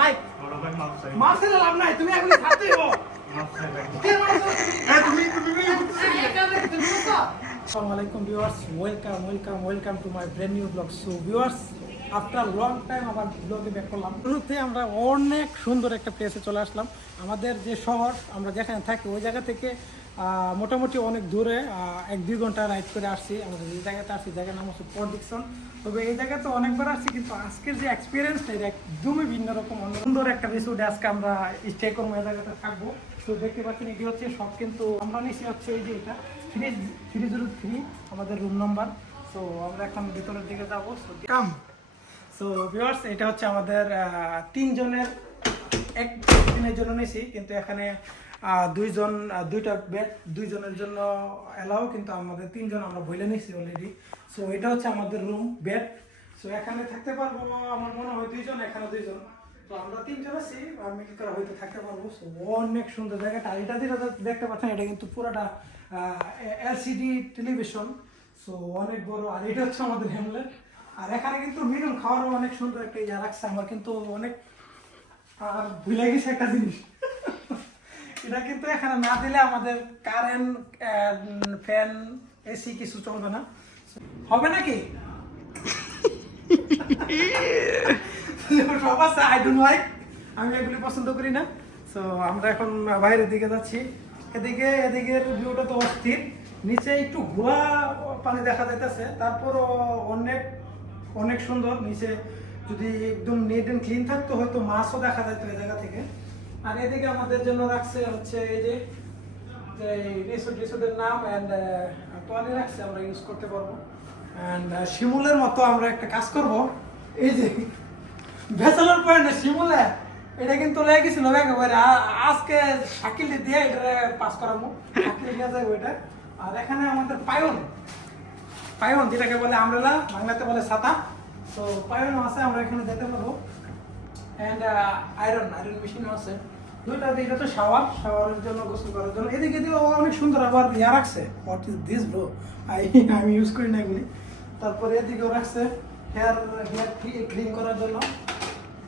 Like মাফ চাইলে লাভ নাই, তুমি এগুলি ছাড়তে হইব। আসসালামু আলাইকুম viewers, welcome to my brand new blog. So viewers, after long time আবার ব্লগে ব্যাক করলাম। শুরুতে আমরা অনেক সুন্দর একটা প্লেসে চলে আসলাম। আমাদের যে শহর আমরা যেখানে থাকি ওই জায়গা থেকে মোটামুটি অনেক দূরে 1-2 ঘন্টা রাইড করে আসছি। আমাদের যে জায়গাতে আসছি জায়গার নাম হচ্ছে ডিকসন। তবে এই জায়গাতে অনেকবার আসছি, কিন্তু আজকের যে এক্সপিরিয়েন্সটা এটা একদমই ভিন্ন রকম। সুন্দর একটা রিসোর্টে আজকে আমরা স্টে করবো, এই জায়গাতে থাকবো। তো দেখতে পাচ্ছেন এটি হচ্ছে সব, কিন্তু আমরা নিচ্ছি হচ্ছে এই যে এটা 303 আমাদের রুম নাম্বার। সো আমরা এখন ভিতরের দিকে যাবো। সো ভিউয়ার্স, এটা হচ্ছে আমাদের 3 জনের এক দিনের জন্য নিয়েছি, কিন্তু এখানে 2টা বেড 2 জনের জন্য এলাও, কিন্তু আমাদের 3 জন আমরা বইলে নিয়েছি অলরেডি। সো এটা হচ্ছে আমাদের রুম বেড। সো এখানে থাকতে পারবো আমার মনে হয় 2 জন, এখানে 2 জন। তো আমরা 3 জন আছি, মিল করে হয়তো থাকতে পারবো। সো অনেক সুন্দর জায়গাটা। আর এটা যেটা দেখতে পাচ্ছেন এটা কিন্তু পুরোটা এলসিডি টেলিভিশন। সো অনেক বড়। আর এটা হচ্ছে আমাদের হ্যামলেট। আর এখানে কিন্তু মিডল খাওয়ারও অনেক সুন্দর একটা ইয়ে রাখছে। আমার কিন্তু অনেক আর ভুলে গেছে একটা জিনিস, এটা কিন্তু এখানে না দিলে আমাদের কারেন্ট, ফ্যান, এসি কিছু চলবে না। হবে নাকি? আই ডোন্ট লাইক, আমি এগুলি পছন্দ করি না। সো আমরা এখন বাইরের দিকে যাচ্ছি। এদিকের ভিউটা তো অস্থির। নিচে একটু ঘোলা পানি দেখা যাইতেছে, তারপরও অনেক সুন্দর। নিচে যদি একদম নিট এন্ড ক্লিন থাকতো হয়তো মাছও দেখা যেত এই জায়গা থেকে। আর এদিকে আমাদের জন্য রাখছে হচ্ছে এই যে রিসোর্টের নাম অ্যান্ড টয়লেট রাখছে, আমরা ইউজ করতে পারবো। অ্যান্ড শিমুলের মতো আমরা একটা কাজ করব, এই যে ব্যাচেলর পয়েন্ট শিমুলে এটা কিন্তু লেগে গেছিল একেবারে। আজকে শাকিল দিয়ে এটা পাস করাবো, শাকিল নিয়ে যাবো এটা। আর এখানে আমাদের পায়ন যেটাকে বলে আমরেলা, বাংলাতে বলে ছাতা। তো পায়নও আছে, আমরা এখানে যেতে পারবো। অ্যান্ড আয়রন মেশিনও আছে দুইটা। এটা তো শাওয়ারের জন্য, গোসল করার জন্য। এদিকে অনেক সুন্দর আবার ইয়া রাখছে। What is this bro? আমি ইউজ করি না এগুলি। তারপরে এদিকেও রাখছে হেয়ার ক্লিন করার জন্য।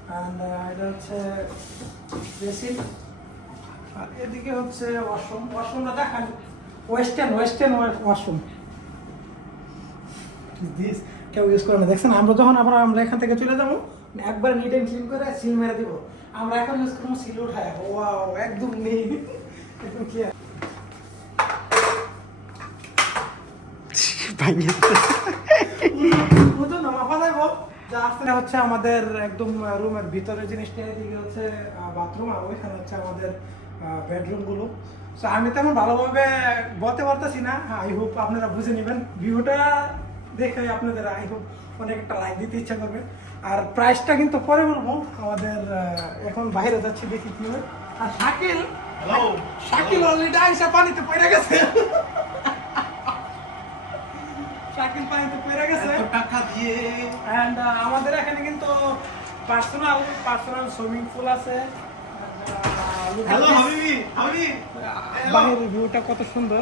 অ্যান্ড এটা হচ্ছে বেসিন। আর এদিকে হচ্ছে ওয়াশরুমটা দেখান, ওয়েস্টার্ন ওয়াশরুম। দিস কেউ ইউজ করে না, দেখছেন? আমরা এখান থেকে চলে যাবো, একবার নিট এন্ড ক্লিন করে সিল মেরে দিব। আমরা এখন ইউজ করবো সিল উঠায়। ওয়াও, একদম নেই, একদম ক্লিয়ার। হচ্ছে আমাদের একদম রুমের ভিতরে জিনিসটা। এদিকে হচ্ছে বাথরুম, আর ওইখানে হচ্ছে আমাদের বেডরুম গুলো। সো আমি তেমন ভালোভাবে বলতে পারতেছি না। আই হোপ আপনারা বুঝে নেবেন। ভিউটা দেখে আপনাদের আই হোপ অনেক একটা লাইক দিতে ইচ্ছা করবে। আর প্রাইসটা কিন্তু পরে বলবো। আমাদের এখন বাইরে যাচ্ছি, দেখি কি হয়। আর শাকিল অলরেডি আইসা পানিতে পড়ে গেছে। শাকিল পানিতে পড়ে গেছে টাকা দিয়ে। এন্ড আমাদের এখানে কিন্তু পার্সোনাল সুইমিং পুল আছে। হ্যালো হাবিবি, বাইরের ভিউটা কত সুন্দর।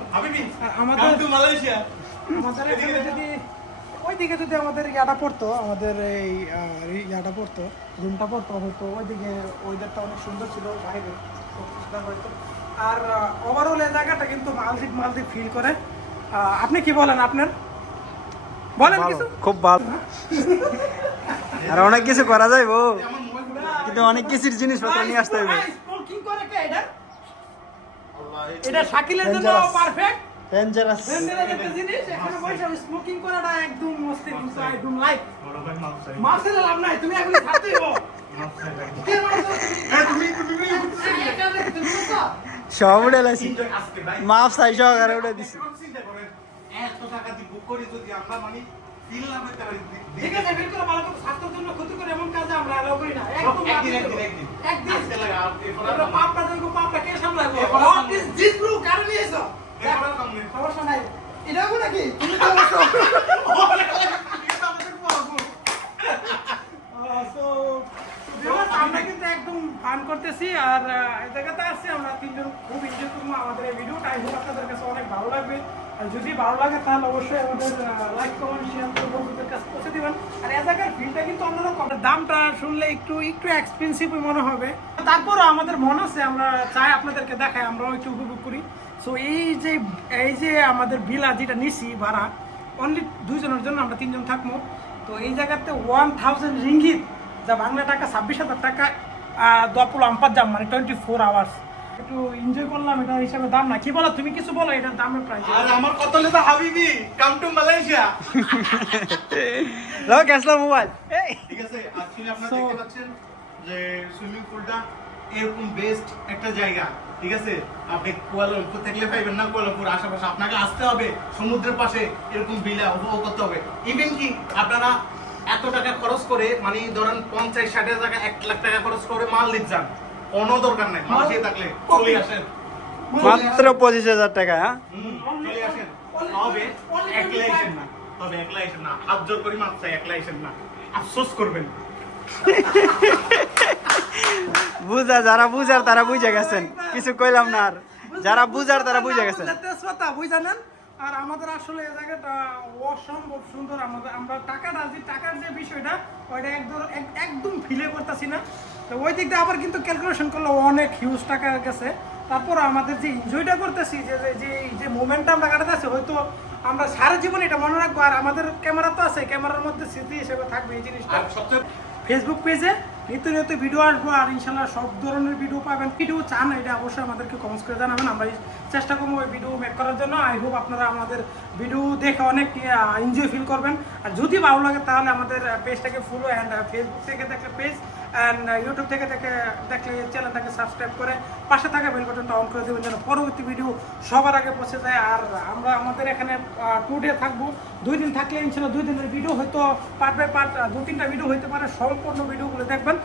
আমাদের এখানে যদি ওইদিকে যদি আমাদের ইয়াটা পড়তো, আমাদের এই ইয়াটা পড়তো, রুমটা পড়তো, হয়তো ওইদিকে ওয়েদারটা অনেক সুন্দর ছিল, বাইরে হয়তো। আর ওভারঅল এই জায়গাটা কিন্তু মালদ্বীপ ফিল করে। আপনি কি বলেন? আপনার বলেন কিছু। খুব ভালো, আর অনেক কিছু করা যাইবো, কিন্তু অনেক কিছুর জিনিসপত্র নিয়ে আসতে হবে। এটা শাকিলের জন্য পারফেক্ট। ডেঞ্জারাস একটা জিনিস, এখানে বসে স্মোকিং করাটা একদম মস্তি, কিন্তু আই ডোন্ট লাইক। মাফ চাইলে লাভ নাই, তুমি এগুলি ছাড়তে হইব। সব উঠে লাইছি, মাফ চাই সহকারে উঠে দিছি। এত টাকা দিয়ে বুক করি, যদি আমরা মানে ফিল না করতে পারি, ঠিক আছে, ফিল করে ভালো করে স্বাস্থ্যের জন্য ক্ষতি করে এমন কাজ আমরা এলাও করি না। একদম একদিন আজকে লাগা আমরা পাপটা দেখো, পাপটা কে সামলাবো? What is this bro? কারণ এসো সমস্যা নাই। এটাও নাকি তুমি তো বসো। আমরা কিন্তু একদম ফান করতেছি। আর এই জায়গাতে আসছি আমরা 3 জন, খুব এনজয় করবো আমাদের এই ভিডিওটা। আপনাদের কাছে অনেক ভালো লাগবে। আর যদি ভালো লাগে তাহলে অবশ্যই আমাদের লাইক কমেন্ট শেয়ার করে বন্ধুদের কাছে পৌঁছে দিবেন। আর এই জায়গার ভিড়টা কিন্তু অন্যরকম, দামটা শুনলে একটু এক্সপেন্সিভই মনে হবে, তারপরও আমাদের মনে আছে আমরা চাই আপনাদেরকে দেখাই, আমরাও একটু উপভোগ করি। সো এই যে আমাদের বিলা যেটা নিছি ভাড়া অনলি 2 জনের জন্য, আমরা 3 জন থাকবো। তো এই জায়গাতে 1000 রিঙ্গিত, যা বাংলা টাকা 26,000 টাকা, 24 jam মানে 24 আওয়ার্স। একটু এনজয় করলাম, এটা হিসাবে দাম না। কি বলো তুমি, কিছু বলো এটার দামের প্রাইস? আর আমার কত লেদা হাবিবি, কাম টু মালয়েশিয়া। লাও ক্যাশলা মোবাইল। ঠিক আছে, অ্যাকচুয়ালি আপনারা দেখতে পাচ্ছেন যে সুইমিং পুলটা এরকম বেস্ট একটা জায়গা। ঠিক আছে, আপনি কুয়ালালামপুর থাকলে পাইবেন না, কুয়ালালামপুর আশেপাশে আপনাকে আসতে হবে, সমুদ্রের পাশে এরকম বিলা উপভোগ করতে হবে। ইভেন কি আপনারা এত টাকা খরচ করে, মানে ধরেন 50-60 টাকা 1 লাখ টাকা খরচ করে মালদ্বীপ যান, কোনো দরকার নাই। মালয়েশিয়া থাকলে চলে আসেন, মাত্র 25,000 টাকা। হ্যাঁ, চলে আসেন। তবে একলা আসেন না, হাত জোর করি মাপ চাই, একলা আসেন না, আফসোস করবেন। বুঝা যারা বুঝার তারা বুঝে গেছেন, কিছু কইলাম না। আর যারা বুঝার তারা বুঝে গেছেন। তেজপাতা বুঝানেন। আর আমাদের আসলে এই জায়গাটা অসম্ভব সুন্দর। আমরা টাকার যে বিষয়টা ওইটা একদম ফিলে করতেছি না। তো ওই দিক দিয়ে আবার কিন্তু ক্যালকুলেশন করলে অনেক হিউজ টাকা গেছে। তারপর আমাদের যে এনজয়টা করতেছি, যে মোমেন্টটা আমরা কাটাতেছি, হয়তো আমরা সারা জীবন এটা মনে রাখবো। আর আমাদের ক্যামেরা তো আছে, ক্যামেরার মধ্যে স্মৃতি হিসেবে থাকবে এই জিনিসটা। আর সবচেয়ে ফেসবুক পেজে নিত্য ভিডিও আসবো, আর ইনশাল্লাহ সব ধরনের ভিডিও পাবেন। ভিডিও চান এটা অবশ্যই আমাদেরকে কমেন্টস করে জানাবেন, আমরা চেষ্টা করবো ওই ভিডিও মেক করার জন্য। আই হোপ আপনারা আমাদের ভিডিও দেখে অনেক এনজয় ফিল করবেন। আর যদি ভালো লাগে তাহলে আমাদের পেজটাকে ফলো, অ্যান্ড ফেসবুক থেকে দেখলে পেজ, অ্যান্ড ইউটিউব থেকে দেখলে চ্যানেলটাকে সাবস্ক্রাইব করে পাশে থাকা বেল বাটনটা অন করে দেবেন, যেন পরবর্তী ভিডিও সবার আগে পৌঁছে যায়। আর আমরা আমাদের এখানে 2 ডে থাকবো, 2 দিন থাকলে ইনশাল্লাহ 2 দিনের ভিডিও হয়তো পার্ট বাই পার্ট 2-3টা ভিডিও হইতে পারে। সম্পূর্ণ ভিডিওগুলো দেখবেন।